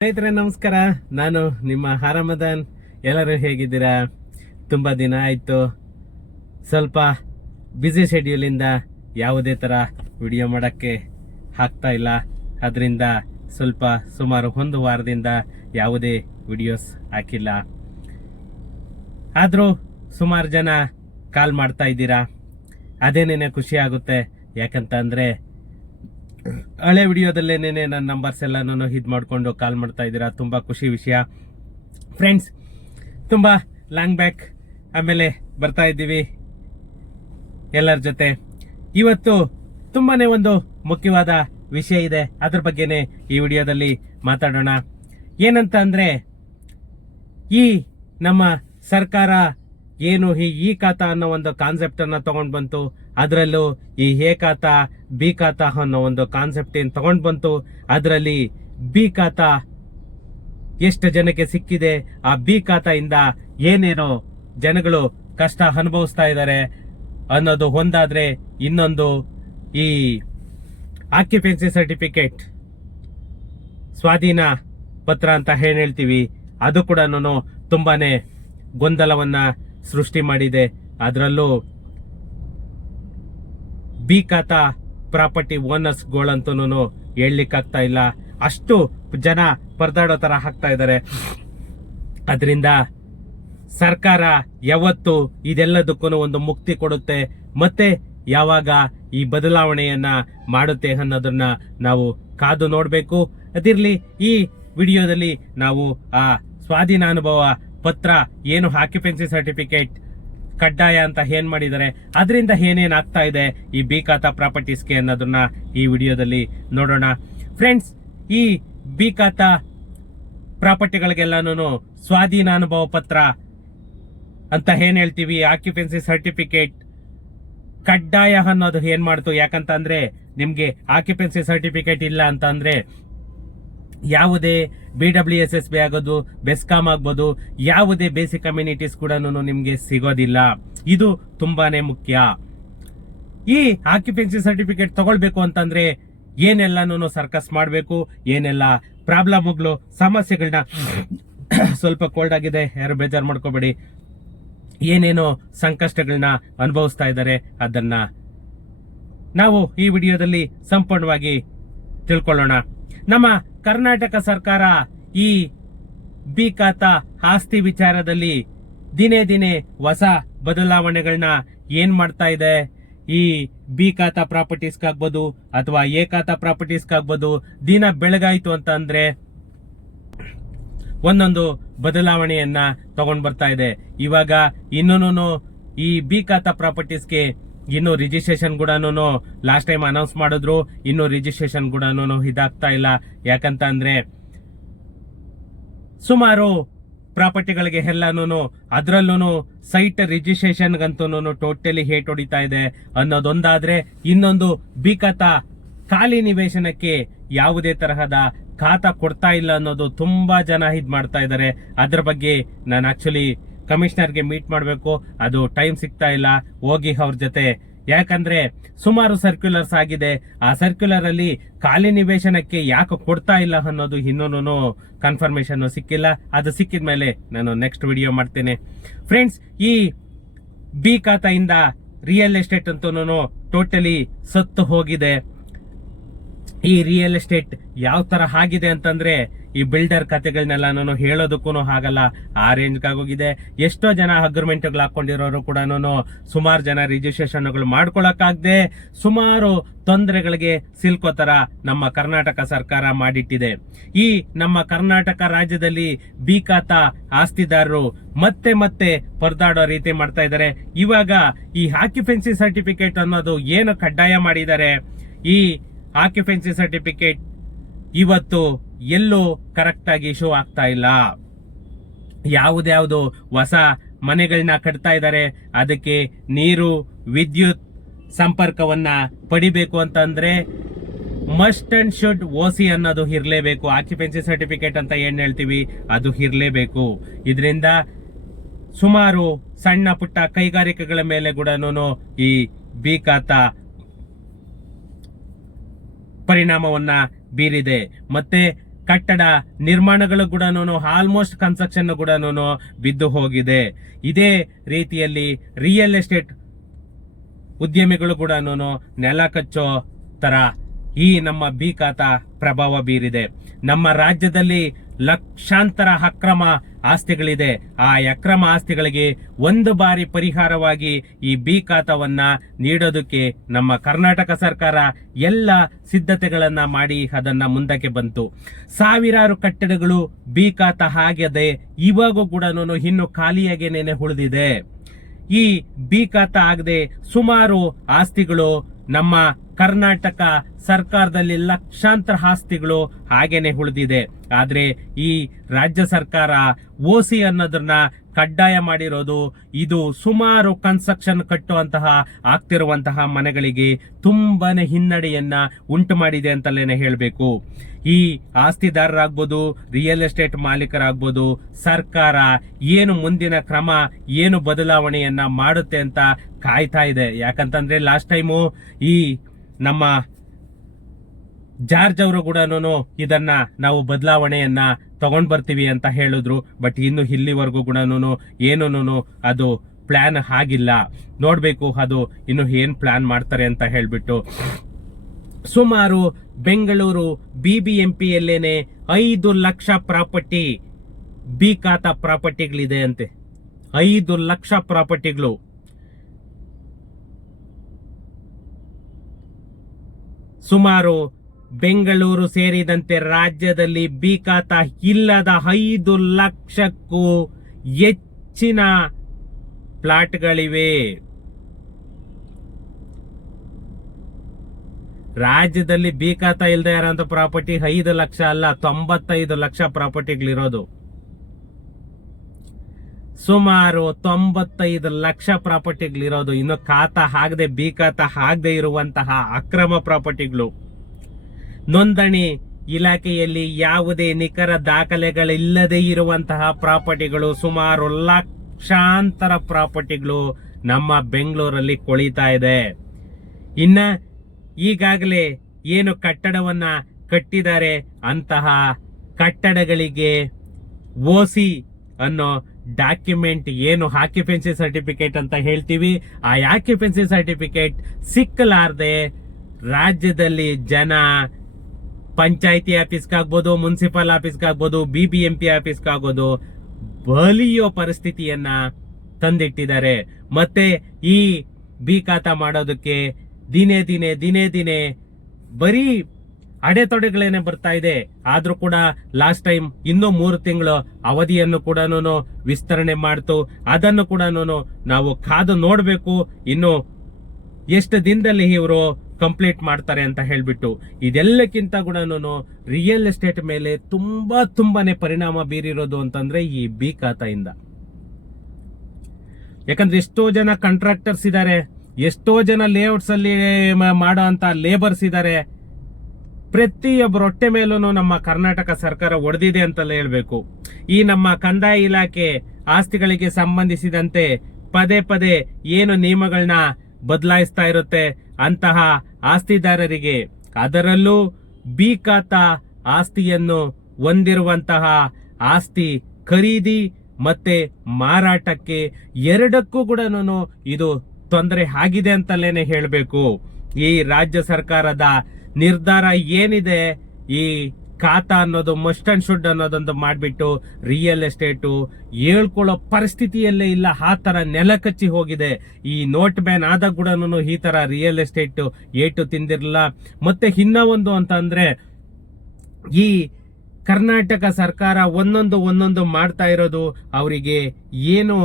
ಸ್ನೇಹಿತರೆ ನಮಸ್ಕಾರ. ನಾನು ನಿಮ್ಮ ಹರಮದನ್. ಎಲ್ಲರೂ ಹೇಗಿದ್ದೀರಾ? ತುಂಬ ದಿನ ಆಯಿತು. ಸ್ವಲ್ಪ ಬ್ಯುಸಿ ಶೆಡ್ಯೂಲಿಂದ ಯಾವುದೇ ಥರ ವಿಡಿಯೋ ಮಾಡೋಕ್ಕೆ ಆಗ್ತಾ ಇಲ್ಲ. ಅದರಿಂದ ಸುಮಾರು ಒಂದು ವಾರದಿಂದ ಯಾವುದೇ ವಿಡಿಯೋಸ್ ಹಾಕಿಲ್ಲ. ಆದರೂ ಸುಮಾರು ಜನ ಕಾಲ್ ಮಾಡ್ತಾ ಇದ್ದೀರಾ, ಅದೇನೇನೆ ಖುಷಿ ಆಗುತ್ತೆ. ಯಾಕಂತ ಅಂದರೆ ಹಳೆ ವಿಡಿಯೋದಲ್ಲೇನೇ ನನ್ನ ನಂಬರ್ಸ್ ಎಲ್ಲನೂ ಇದು ಮಾಡಿಕೊಂಡು ಕಾಲ್ ಮಾಡ್ತಾ ಇದ್ದೀರಾ. ತುಂಬ ಖುಷಿ ವಿಷಯ ಫ್ರೆಂಡ್ಸ್. ತುಂಬ ಲಾಂಗ್ ಬ್ಯಾಕ್ ಆಮೇಲೆ ಬರ್ತಾ ಇದ್ದೀವಿ ಎಲ್ಲರ ಜೊತೆ. ಇವತ್ತು ತುಂಬಾನೇ ಒಂದು ಮುಖ್ಯವಾದ ವಿಷಯ ಇದೆ, ಅದ್ರ ಬಗ್ಗೆನೇ ಈ ವಿಡಿಯೋದಲ್ಲಿ ಮಾತಾಡೋಣ. ಏನಂತ ಅಂದರೆ, ಈ ನಮ್ಮ ಸರ್ಕಾರ ಏನು ಈ ಖಾತಾ ಅನ್ನೋ ಒಂದು ಕಾನ್ಸೆಪ್ಟ್ ಅನ್ನ ತಗೊಂಡ್ ಬಂತು. ಅದರಲ್ಲೂ ಈ ಎ ಖಾತಾ ಬಿ ಖಾತಾ ಅನ್ನೋ ಒಂದು ಕಾನ್ಸೆಪ್ಟ್ ಏನ್ ತಗೊಂಡ್ ಬಂತು, ಅದರಲ್ಲಿ ಬಿ ಖಾತಾ ಎಷ್ಟು ಜನಕ್ಕೆ ಸಿಕ್ಕಿದೆ, ಆ ಬಿ ಖಾತಾಯಿಂದ ಏನೇನೋ ಜನಗಳು ಕಷ್ಟ ಅನುಭವಿಸ್ತಾ ಇದ್ದಾರೆ ಅನ್ನೋದು ಒಂದಾದ್ರೆ, ಇನ್ನೊಂದು ಈ ಆಕ್ಯುಪೆನ್ಸಿ ಸರ್ಟಿಫಿಕೇಟ್ ಸ್ವಾಧೀನ ಪತ್ರ ಅಂತ ಏನ್ ಹೇಳ್ತೀವಿ, ಅದು ಕೂಡ ತುಂಬಾನೇ ಗೊಂದಲವನ್ನ ಸೃಷ್ಟಿ ಮಾಡಿದೆ. ಅದರಲ್ಲೂ ಬಿ ಖಾತಾ ಪ್ರಾಪರ್ಟಿ ಓನರ್ಸ್ ಗಳಂತೂ ಹೇಳಲಿಕ್ಕಾಗ್ತಾ ಇಲ್ಲ, ಅಷ್ಟು ಜನ ಪರದಾಡೋ ತರ ಆಗ್ತಾ ಇದ್ದಾರೆ. ಅದರಿಂದ ಸರ್ಕಾರ ಯಾವತ್ತು ಇದೆಲ್ಲದಕ್ಕೂ ಒಂದು ಮುಕ್ತಿ ಕೊಡುತ್ತೆ, ಮತ್ತೆ ಯಾವಾಗ ಈ ಬದಲಾವಣೆಯನ್ನ ಮಾಡುತ್ತೆ ಅನ್ನೋದನ್ನ ನಾವು ಕಾದು ನೋಡ್ಬೇಕು. ಅದಿರ್ಲಿ, ಈ ವಿಡಿಯೋದಲ್ಲಿ ನಾವು ಆ ಸ್ವಾಧೀನಾನುಭವ ಪತ್ರ ಏನು ಆಕ್ಯುಪೆನ್ಸಿ ಸರ್ಟಿಫಿಕೇಟ್ ಕಡ್ಡಾಯ ಅಂತ ಏನ್ ಮಾಡಿದ್ದಾರೆ, ಅದರಿಂದ ಏನೇನ್ ಆಗ್ತಾ ಇದೆ ಈ ಬಿ ಖಾತಾ ಪ್ರಾಪರ್ಟೀಸ್ಗೆ ಅನ್ನೋದನ್ನ ಈ ವಿಡಿಯೋದಲ್ಲಿ ನೋಡೋಣ ಫ್ರೆಂಡ್ಸ್. ಈ ಬಿ ಖಾತಾ ಪ್ರಾಪರ್ಟಿಗಳಿಗೆಲ್ಲಾನು ಸ್ವಾಧೀನಾನುಭವ ಪತ್ರ ಅಂತ ಏನ್ ಹೇಳ್ತೀವಿ, ಆಕ್ಯುಪೆನ್ಸಿ ಸರ್ಟಿಫಿಕೇಟ್ ಕಡ್ಡಾಯ ಅನ್ನೋದು ಏನ್ ಮಾಡ್ತು. ಯಾಕಂತ ಅಂದ್ರೆ, ನಿಮ್ಗೆ ಆಕ್ಯುಪೆನ್ಸಿ ಸರ್ಟಿಫಿಕೇಟ್ ಇಲ್ಲ ಅಂತ ಅಂದ್ರೆ ಯಾವುದೇ BWSSB ಆಗೋದು, ಬೆಸ್ಕಾಂ ಆಗ್ಬೋದು, ಯಾವುದೇ ಬೇಸಿಕ್ ಕಮ್ಯುನಿಟೀಸ್ ಕೂಡ ನಿಮ್ಗೆ ಸಿಗೋದಿಲ್ಲ. ಇದು ತುಂಬಾನೇ ಮುಖ್ಯ. ಈ ಆಕ್ಯುಪೆನ್ಸಿ ಸರ್ಟಿಫಿಕೇಟ್ ತಗೊಳ್ಬೇಕು ಅಂತಂದ್ರೆ ಏನೆಲ್ಲಾನು ಸರ್ಕಸ್ ಮಾಡಬೇಕು, ಏನೆಲ್ಲ ಪ್ರಾಬ್ಲಮ್ಗಳು, ಸಮಸ್ಯೆಗಳನ್ನ ಸ್ವಲ್ಪ ಕೋಲ್ಡ್ ಆಗಿದೆ, ಯಾರು ಬೇಜಾರು ಮಾಡ್ಕೋಬೇಡಿ, ಏನೇನೋ ಸಂಕಷ್ಟಗಳನ್ನ ಅನುಭವಿಸ್ತಾ ಇದ್ದಾರೆ ಅದನ್ನ ನಾವು ಈ ವಿಡಿಯೋದಲ್ಲಿ ಸಂಪೂರ್ಣವಾಗಿ ತಿಳ್ಕೊಳ್ಳೋಣ. ನಮ್ಮ ಕರ್ನಾಟಕ ಸರ್ಕಾರ ಈ ಬಿ ಖಾತಾ ಆಸ್ತಿ ವಿಚಾರದಲ್ಲಿ ದಿನೇ ದಿನೇ ಹೊಸ ಬದಲಾವಣೆಗಳನ್ನ ಏನ್ ಮಾಡ್ತಾ ಇದೆ. ಈ ಬಿ ಖಾತಾ ಪ್ರಾಪರ್ಟೀಸ್ಗಾಗ್ಬೋದು ಅಥವಾ ಎ ಖಾತಾ ಪ್ರಾಪರ್ಟೀಸ್ಗಾಗ್ಬೋದು, ದಿನ ಬೆಳಗಾಯ್ತು ಅಂತ ಅಂದ್ರೆ ಒಂದೊಂದು ಬದಲಾವಣೆಯನ್ನ ತಗೊಂಡ್ ಬರ್ತಾ ಇದೆ. ಇವಾಗ ಇನ್ನೂನು ಈ ಬಿ ಖಾತಾ ಪ್ರಾಪರ್ಟೀಸ್ಗೆ ಇನ್ನು ರಿಜಿಸ್ಟ್ರೇಷನ್ ಕೂಡ ಲಾಸ್ಟ್ ಟೈಮ್ ಅನೌನ್ಸ್ ಮಾಡಿದ್ರು, ಇನ್ನು ರಿಜಿಸ್ಟ್ರೇಷನ್ ಕೂಡ ಇದಾಗ್ತಾ ಇಲ್ಲ. ಯಾಕಂತ ಅಂದ್ರೆ ಸುಮಾರು ಪ್ರಾಪರ್ಟಿಗಳಿಗೆ ಎಲ್ಲಾನು ಅದ್ರಲ್ಲೂ ಸೈಟ್ ರಿಜಿಸ್ಟ್ರೇಷನ್ ಗಂತೂ ಟೋಟಲಿ ಹೇಟ್ ಹೊಡಿತಾ ಇದೆ ಅನ್ನೋದೊಂದಾದ್ರೆ, ಇನ್ನೊಂದು ಬಿ ಖಾತಾ ಖಾಲಿ ನಿವೇಶನಕ್ಕೆ ಯಾವುದೇ ತರಹದ ಖಾತಾ ಕೊಡ್ತಾ ಇಲ್ಲ ಅನ್ನೋದು ತುಂಬಾ ಜನ ಇದ್ ಮಾಡ್ತಾ ಇದ್ದಾರೆ. ಅದ್ರ ಬಗ್ಗೆ ನಾನು ಆಕ್ಚುಲಿ ಕಮಿಷನರ್ಗೆ ಮೀಟ್ ಮಾಡಬೇಕು, ಅದು ಟೈಮ್ ಸಿಗ್ತಾ ಇಲ್ಲ ಹೋಗಿ ಅವ್ರ ಜೊತೆ. ಯಾಕಂದ್ರೆ ಸುಮಾರು ಸರ್ಕ್ಯುಲರ್ಸ್ ಆಗಿದೆ, ಆ ಸರ್ಕ್ಯುಲರ್ ಅಲ್ಲಿ ಖಾಲಿ ನಿವೇಶನಕ್ಕೆ ಯಾಕೆ ಕೊಡ್ತಾ ಇಲ್ಲ ಅನ್ನೋದು ಇನ್ನೂ ಕನ್ಫರ್ಮೇಶನ್ ಸಿಕ್ಕಿಲ್ಲ. ಅದು ಸಿಕ್ಕಿದ ಮೇಲೆ ನಾನು ನೆಕ್ಸ್ಟ್ ವಿಡಿಯೋ ಮಾಡ್ತೇನೆ ಫ್ರೆಂಡ್ಸ್. ಈ ಬಿ ಖಾತಾ ಇಂದ ರಿಯಲ್ ಎಸ್ಟೇಟ್ ಅಂತೂ ಟೋಟಲಿ ಸತ್ತು ಹೋಗಿದೆ. ಈ ರಿಯಲ್ ಎಸ್ಟೇಟ್ ಯಾವ ತರ ಆಗಿದೆ ಅಂತಂದ್ರೆ, ಈ ಬಿಲ್ಡರ್ ಕತೆಗಳನ್ನೆಲ್ಲಾನು ಹೇಳೋದಕ್ಕೂ ಆಗಲ್ಲ, ಆ ರೇಂಜ್ ಆಗೋಗಿದೆ. ಎಷ್ಟೋ ಜನ ಅಗ್ರಿಮೆಂಟ್ಗಳು ಹಾಕೊಂಡಿರೋರು ಕೂಡ ಸುಮಾರು ಜನ ರಿಜಿಸ್ಟ್ರೇಷನ್ಗಳು ಮಾಡ್ಕೊಳಕ್ಕಾಗದೆ ಸುಮಾರು ತೊಂದರೆಗಳಿಗೆ ಸಿಲ್ಕೋತರ ನಮ್ಮ ಕರ್ನಾಟಕ ಸರ್ಕಾರ ಮಾಡಿಟ್ಟಿದೆ. ಈ ನಮ್ಮ ಕರ್ನಾಟಕ ರಾಜ್ಯದಲ್ಲಿ ಬಿ ಖಾತಾ ಆಸ್ತಿದಾರರು ಮತ್ತೆ ಮತ್ತೆ ಪರದಾಡೋ ರೀತಿ ಮಾಡ್ತಾ ಇದ್ದಾರೆ. ಇವಾಗ ಈ ಆಕ್ಯುಪೆನ್ಸಿ ಸರ್ಟಿಫಿಕೇಟ್ ಅನ್ನೋದು ಏನು ಕಡ್ಡಾಯ ಮಾಡಿದ್ದಾರೆ, ಈ ಆಕ್ಯುಪೆನ್ಸಿ ಸರ್ಟಿಫಿಕೇಟ್ ಇವತ್ತು ಎಲ್ಲೂ ಕರೆಕ್ಟ್ ಆಗಿ ಶೋ ಆಗ್ತಾ ಇಲ್ಲ. ಯಾವುದ್ಯಾವುದು ಹೊಸ ಮನೆಗಳನ್ನ ಕಟ್ತಾ ಇದ್ದಾರೆ, ಅದಕ್ಕೆ ನೀರು ವಿದ್ಯುತ್ ಸಂಪರ್ಕವನ್ನ ಪಡಿಬೇಕು ಅಂತಂದ್ರೆ ಮಸ್ಟ್ ಅಂಡ್ ಶುಡ್ OC ಅನ್ನೋದು ಇರ್ಲೇಬೇಕು. ಆಕ್ಯುಪೆನ್ಸಿ ಸರ್ಟಿಫಿಕೇಟ್ ಅಂತ ಏನ್ ಹೇಳ್ತೀವಿ ಅದು ಇರ್ಲೇಬೇಕು. ಇದರಿಂದ ಸುಮಾರು ಸಣ್ಣ ಪುಟ್ಟ ಕೈಗಾರಿಕೆಗಳ ಮೇಲೆ ಕೂಡ ಈ ಬಿ ಖಾತಾ ಪರಿಣಾಮವನ್ನ ಬೀರಿದೆ. ಮತ್ತೆ ಕಟ್ಟಡ ನಿರ್ಮಾಣಗಳು ಕೂಡ ಆಲ್ಮೋಸ್ಟ್ ಕನ್ಸ್ಟ್ರಕ್ಷನ್ ಕೂಡ ಬಿದ್ದು ಹೋಗಿದೆ. ಇದೇ ರೀತಿಯಲ್ಲಿ ರಿಯಲ್ ಎಸ್ಟೇಟ್ ಉದ್ಯಮಿಗಳು ಕೂಡ ನೆಲ ಕಚ್ಚೋ ತರ ಈ ನಮ್ಮ ಬಿ ಖಾತಾ ಪ್ರಭಾವ ಬೀರಿದೆ. ನಮ್ಮ ರಾಜ್ಯದಲ್ಲಿ ಲಕ್ಷಾಂತರ ಅಕ್ರಮ ಆಸ್ತಿಗಳಿದೆ. ಆ ಅಕ್ರಮ ಆಸ್ತಿಗಳಿಗೆ ಒಂದು ಬಾರಿ ಪರಿಹಾರವಾಗಿ ಈ ಬಿ ಖಾತಾವನ್ನ ನೀಡೋದಕ್ಕೆ ನಮ್ಮ ಕರ್ನಾಟಕ ಸರ್ಕಾರ ಎಲ್ಲ ಸಿದ್ಧತೆಗಳನ್ನ ಮಾಡಿ ಅದನ್ನ ಮುಂದಕ್ಕೆ ಬಂತು. ಸಾವಿರಾರು ಕಟ್ಟಡಗಳು ಬಿ ಖಾತಾ ಆಗದೆ ಇವಾಗೂ ಕೂಡ ಇನ್ನು ಖಾಲಿಯಾಗೇನೆ ಉಳಿದಿದೆ. ಈ ಬಿ ಖಾತಾ ಆಗದೆ ಸುಮಾರು ಆಸ್ತಿಗಳು ನಮ್ಮ ಕರ್ನಾಟಕ ಸರ್ಕಾರದಲ್ಲಿ ಲಕ್ಷಾಂತರ ಆಸ್ತಿಗಳು ಹಾಗೇನೆ ಉಳಿದಿದೆ. ಆದ್ರೆ ಈ ರಾಜ್ಯ ಸರ್ಕಾರ ಓಸಿ ಅನ್ನೋದನ್ನ ಕಡ್ಡಾಯ ಮಾಡಿರೋದು ಇದು ಸುಮಾರು ಕನ್ಸ್ಟ್ರಕ್ಷನ್ ಕಟ್ಟುವಂತಹ ಆಗ್ತಿರುವಂತಹ ಮನೆಗಳಿಗೆ ತುಂಬಾನೇ ಹಿನ್ನಡೆಯನ್ನ ಉಂಟು ಮಾಡಿದೆ ಅಂತಲೇನೆ ಹೇಳಬೇಕು. ಈ ಆಸ್ತಿದಾರರಾಗ್ಬೋದು, ರಿಯಲ್ ಎಸ್ಟೇಟ್ ಮಾಲೀಕರಾಗ್ಬೋದು, ಸರ್ಕಾರ ಏನು ಮುಂದಿನ ಕ್ರಮ ಏನು ಬದಲಾವಣೆಯನ್ನ ಮಾಡುತ್ತೆ ಅಂತ ಕಾಯ್ತಾ ಇದೆ. ಯಾಕಂತಂದ್ರೆ ಲಾಸ್ಟ್ ಟೈಮು ಈ ನಮ್ಮ ಜಾರ್ಜ್ ಅವರು ಕೂಡ ಇದನ್ನ ನಾವು ಬದಲಾವಣೆಯನ್ನ ತಗೊಂಡ್ ಬರ್ತೀವಿ ಅಂತ ಹೇಳಿದ್ರು. ಬಟ್ ಇನ್ನು ಇಲ್ಲಿವರೆಗೂ ಕೂಡ ಏನೂ ಅದು ಪ್ಲಾನ್ ಆಗಿಲ್ಲ. ನೋಡ್ಬೇಕು ಅದು ಇನ್ನು ಏನ್ ಪ್ಲಾನ್ ಮಾಡ್ತಾರೆ ಅಂತ ಹೇಳ್ಬಿಟ್ಟು. ಸುಮಾರು ಬೆಂಗಳೂರು BBMPಯಲ್ಲೇನೆ 5 ಲಕ್ಷ ಪ್ರಾಪರ್ಟಿ ಬಿ ಖಾತಾ ಪ್ರಾಪರ್ಟಿಗಳಿದೆ ಅಂತೆ. 5 ಲಕ್ಷ ಪ್ರಾಪರ್ಟಿಗಳು. ಸುಮಾರು ಬೆಂಗಳೂರು ಸೇರಿದಂತೆ ರಾಜ್ಯದಲ್ಲಿ ಬಿ ಖಾತಾ ಇಲ್ಲದ 5 ಲಕ್ಷಕ್ಕೂ ಹೆಚ್ಚಿನ ಪ್ಲಾಟ್ಗಳಿವೆ. ರಾಜ್ಯದಲ್ಲಿ ಬಿ ಖಾತಾ ಇಲ್ಲದೆ ಇರೋಂಥ ಪ್ರಾಪರ್ಟಿ 5 ಲಕ್ಷ ಅಲ್ಲ, 95 ಲಕ್ಷ ಪ್ರಾಪರ್ಟಿಗಳಿರೋದು. ಸುಮಾರು 95 ಲಕ್ಷ ಪ್ರಾಪರ್ಟಿಗಳಿರೋದು. ಇನ್ನು ಖಾತಾ ಆಗದೆ ಬಿ ಖಾತಾ ಆಗದೆ ಇರುವಂತಹ ಅಕ್ರಮ ಪ್ರಾಪರ್ಟಿಗಳು. ನೋಂದಣಿ ಇಲಾಖೆಯಲ್ಲಿ ಯಾವುದೇ ನಿಖರ ದಾಖಲೆಗಳಿಲ್ಲದೆ ಇರುವಂತಹ ಪ್ರಾಪರ್ಟಿಗಳು ಸುಮಾರು ಲಕ್ಷಾಂತರ ಪ್ರಾಪರ್ಟಿಗಳು ನಮ್ಮ ಬೆಂಗಳೂರಲ್ಲಿ ಕೊಳಿತಾ ಇದೆ. ಇನ್ನ ಈಗಾಗಲೇ ಏನು ಕಟ್ಟಡವನ್ನ ಕಟ್ಟಿದ್ದಾರೆ ಅಂತಹ ಕಟ್ಟಡಗಳಿಗೆ ಓಸಿ ಅನ್ನೋ ಡಾಕ್ಯುಮೆಂಟ್ ಏನು ಆಕ್ಯುಪೆನ್ಸಿ ಸರ್ಟಿಫಿಕೇಟ್ ಅಂತ ಹೇಳ್ತೀವಿ, ಆ ಆಕ್ಯುಪೆನ್ಸಿ ಸರ್ಟಿಫಿಕೇಟ್ ಸಿಕ್ಕಲಾರ್ದೆ ರಾಜ್ಯದಲ್ಲಿ ಜನ ಪಂಚಾಯಿತಿ ಆಫೀಸ್ಗಾಗ್ಬೋದು, ಮುನ್ಸಿಪಲ್ ಆಫೀಸ್ಗಾಗ್ಬೋದು, BBMP ಆಫೀಸ್ಗಾಗೋದು ಬಲಿಯೋ ಪರಿಸ್ಥಿತಿಯನ್ನ ತಂದಿಟ್ಟಿದ್ದಾರೆ. ಮತ್ತೆ ಈ ಬಿ ಖಾತಾ ಮಾಡೋದಕ್ಕೆ ದಿನೇ ದಿನೇ ಬರೀ ಅಡೆತಡೆಗಳೇನೆ ಬರ್ತಾ ಇದೆ. ಆದ್ರೂ ಕೂಡ ಲಾಸ್ಟ್ ಟೈಮ್ ಇನ್ನೂ 3 ತಿಂಗಳು ಅವಧಿಯನ್ನು ಕೂಡ ವಿಸ್ತರಣೆ ಮಾಡ್ತು. ಅದನ್ನು ಕೂಡ ನಾವು ಕಾದು ನೋಡ್ಬೇಕು ಇನ್ನು ಎಷ್ಟು ದಿನದಲ್ಲಿ ಇವರು ಕಂಪ್ಲೀಟ್ ಮಾಡ್ತಾರೆ ಅಂತ ಹೇಳ್ಬಿಟ್ಟು. ಇದೆಲ್ಲಕ್ಕಿಂತ ಕೂಡ ರಿಯಲ್ ಎಸ್ಟೇಟ್ ಮೇಲೆ ತುಂಬಾನೇ ಪರಿಣಾಮ ಬೀರಿರೋದು ಅಂತಂದ್ರೆ ಈ ಬಿ ಖಾತಾಯಿಂದ. ಯಾಕಂದ್ರೆ ಎಷ್ಟೋ ಜನ ಕಾಂಟ್ರಾಕ್ಟರ್ಸ್ ಇದ್ದಾರೆ, ಎಷ್ಟೋ ಜನ ಲೇಔಟ್ಸ್ ಅಲ್ಲಿ ಮಾಡೋ ಅಂತ ಲೇಬರ್ಸ್ ಇದ್ದಾರೆ. ಪ್ರತಿಯೊಬ್ಬರ ಹೊಟ್ಟೆ ಮೇಲೂ ನಮ್ಮ ಕರ್ನಾಟಕ ಸರ್ಕಾರ ಹೊಡೆದಿದೆ ಅಂತಲೇ ಹೇಳ್ಬೇಕು. ಈ ನಮ್ಮ ಕಂದಾಯ ಇಲಾಖೆ ಆಸ್ತಿಗಳಿಗೆ ಸಂಬಂಧಿಸಿದಂತೆ ಪದೇ ಏನು ನಿಯಮಗಳನ್ನ ಬದಲಾಯಿಸ್ತಾ ಇರುತ್ತೆ ಅಂತಹ ಆಸ್ತಿದಾರರಿಗೆ, ಅದರಲ್ಲೂ ಬಿ ಖಾತಾ ಆಸ್ತಿಯನ್ನು ಹೊಂದಿರುವಂತಹ ಆಸ್ತಿ ಖರೀದಿ ಮತ್ತೆ ಮಾರಾಟಕ್ಕೆ ಎರಡಕ್ಕೂ ಕೂಡ ಇದು ತೊಂದರೆ ಆಗಿದೆ ಅಂತಲೇನೆ ಹೇಳಬೇಕು. ಈ ರಾಜ್ಯ ಸರ್ಕಾರದ ನಿರ್ಧಾರ ಏನಿದೆ, ಈ ಖಾತಾ ಅನ್ನೋದು ಮಸ್ಟ್ ಅಂಡ್ ಶುಡ್ ಅನ್ನೋದೊಂದು ಮಾಡ್ಬಿಟ್ಟು ರಿಯಲ್ ಎಸ್ಟೇಟು ಹೇಳ್ಕೊಳ್ಳೋ ಪರಿಸ್ಥಿತಿಯಲ್ಲೇ ಇಲ್ಲ. ಆ ತರ ನೆಲಕಚ್ಚಿ ಹೋಗಿದೆ. ಈ ನೋಟ್ ಬ್ಯಾನ್ ಆದಾಗ ಕೂಡ ಈ ತರ ರಿಯಲ್ ಎಸ್ಟೇಟ್ ಏಟು ತಿಂದಿರಲಿಲ್ಲ. ಮತ್ತೆ ಇನ್ನ ಒಂದು ಅಂತ ಅಂದ್ರೆ ಈ ಕರ್ನಾಟಕ ಸರ್ಕಾರ ಒಂದೊಂದು ಮಾಡ್ತಾ ಇರೋದು ಅವರಿಗೆ ಏನು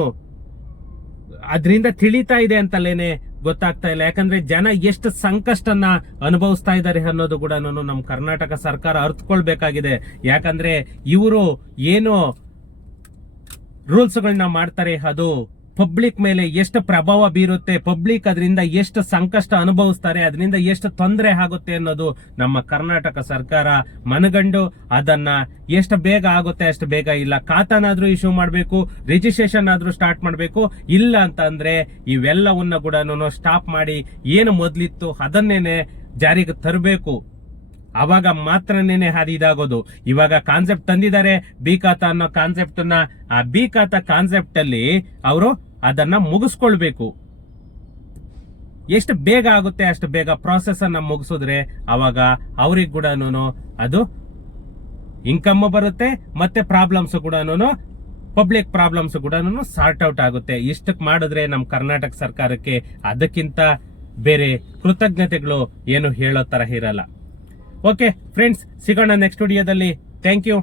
ಅದರಿಂದ ತಿಳಿತಾ ಇದೆ ಅಂತಲೇನೆ ಗೊತ್ತಾಗ್ತಾ ಇಲ್ಲ. ಯಾಕಂದ್ರೆ ಜನ ಎಷ್ಟು ಸಂಕಷ್ಟನ ಅನುಭವಿಸ್ತಾ ಇದ್ದಾರೆ ಅನ್ನೋದು ಕೂಡ ನಮ್ಮ ಕರ್ನಾಟಕ ಸರ್ಕಾರ ಅರ್ಥಕೊಳ್ಬೇಕಾಗಿದೆ. ಯಾಕಂದ್ರೆ ಇವರು ಏನು ರೂಲ್ಸ್ ಗಳನ್ನ ಮಾಡ್ತಾರೆ ಅದು ಪಬ್ಲಿಕ್ ಮೇಲೆ ಎಷ್ಟು ಪ್ರಭಾವ ಬೀರುತ್ತೆ, ಪಬ್ಲಿಕ್ ಅದರಿಂದ ಎಷ್ಟು ಸಂಕಷ್ಟ ಅನುಭವಿಸ್ತಾರೆ, ಅದರಿಂದ ಎಷ್ಟು ತೊಂದರೆ ಆಗುತ್ತೆ ಅನ್ನೋದು ನಮ್ಮ ಕರ್ನಾಟಕ ಸರ್ಕಾರ ಮನಗಂಡು ಅದನ್ನ ಎಷ್ಟು ಬೇಗ ಆಗುತ್ತೆ ಅಷ್ಟು ಬೇಗ ಇಲ್ಲ ಖಾತಾನಾದ್ರೂ ಇಶ್ಯೂ ಮಾಡಬೇಕು, ರಿಜಿಸ್ಟ್ರೇಷನ್ ಆದ್ರೂ ಸ್ಟಾರ್ಟ್ ಮಾಡಬೇಕು. ಇಲ್ಲ ಅಂತ ಅಂದ್ರೆ ಇವೆಲ್ಲವನ್ನ ಕೂಡ ಸ್ಟಾಪ್ ಮಾಡಿ ಏನು ಮೊದಲಿತ್ತು ಅದನ್ನೇನೆ ಜಾರಿಗೆ ತರಬೇಕು. ಅವಾಗ ಮಾತ್ರನೇ ಅದು ಇದಾಗೋದು. ಇವಾಗ ಕಾನ್ಸೆಪ್ಟ್ ತಂದಿದ್ದಾರೆ ಬಿ ಖಾತಾ ಅನ್ನೋ ಕಾನ್ಸೆಪ್ಟ್ ನ. ಆ ಬಿ ಖಾತಾ ಕಾನ್ಸೆಪ್ಟ್ ಅಲ್ಲಿ ಅವರು ಅದನ್ನ ಮುಗಿಸ್ಕೊಳ್ಬೇಕು. ಎಷ್ಟು ಬೇಗ ಆಗುತ್ತೆ ಅಷ್ಟು ಬೇಗ ಪ್ರಾಸೆಸ್ ಅನ್ನ ಮುಗಿಸಿದ್ರೆ ಅವಾಗ ಅವ್ರಿಗೆ ಕೂಡ ಅದು ಇನ್ಕಮ್ ಬರುತ್ತೆ, ಮತ್ತೆ ಪ್ರಾಬ್ಲಮ್ಸ್ ಕೂಡ ಪಬ್ಲಿಕ್ ಪ್ರಾಬ್ಲಮ್ಸ್ ಕೂಡ ಸಾರ್ಟ್ ಔಟ್ ಆಗುತ್ತೆ. ಇಷ್ಟಕ್ಕೆ ಮಾಡಿದ್ರೆ ನಮ್ಮ ಕರ್ನಾಟಕ ಸರ್ಕಾರಕ್ಕೆ ಅದಕ್ಕಿಂತ ಬೇರೆ ಕೃತಜ್ಞತೆಗಳು ಏನು ಹೇಳೋ ತರ ಇರಲ್ಲ. ಓಕೆ ಫ್ರೆಂಡ್ಸ್, ಸಿಗೋಣ ನೆಕ್ಸ್ಟ್ ವಿಡಿಯೋದಲ್ಲಿ. Thank you.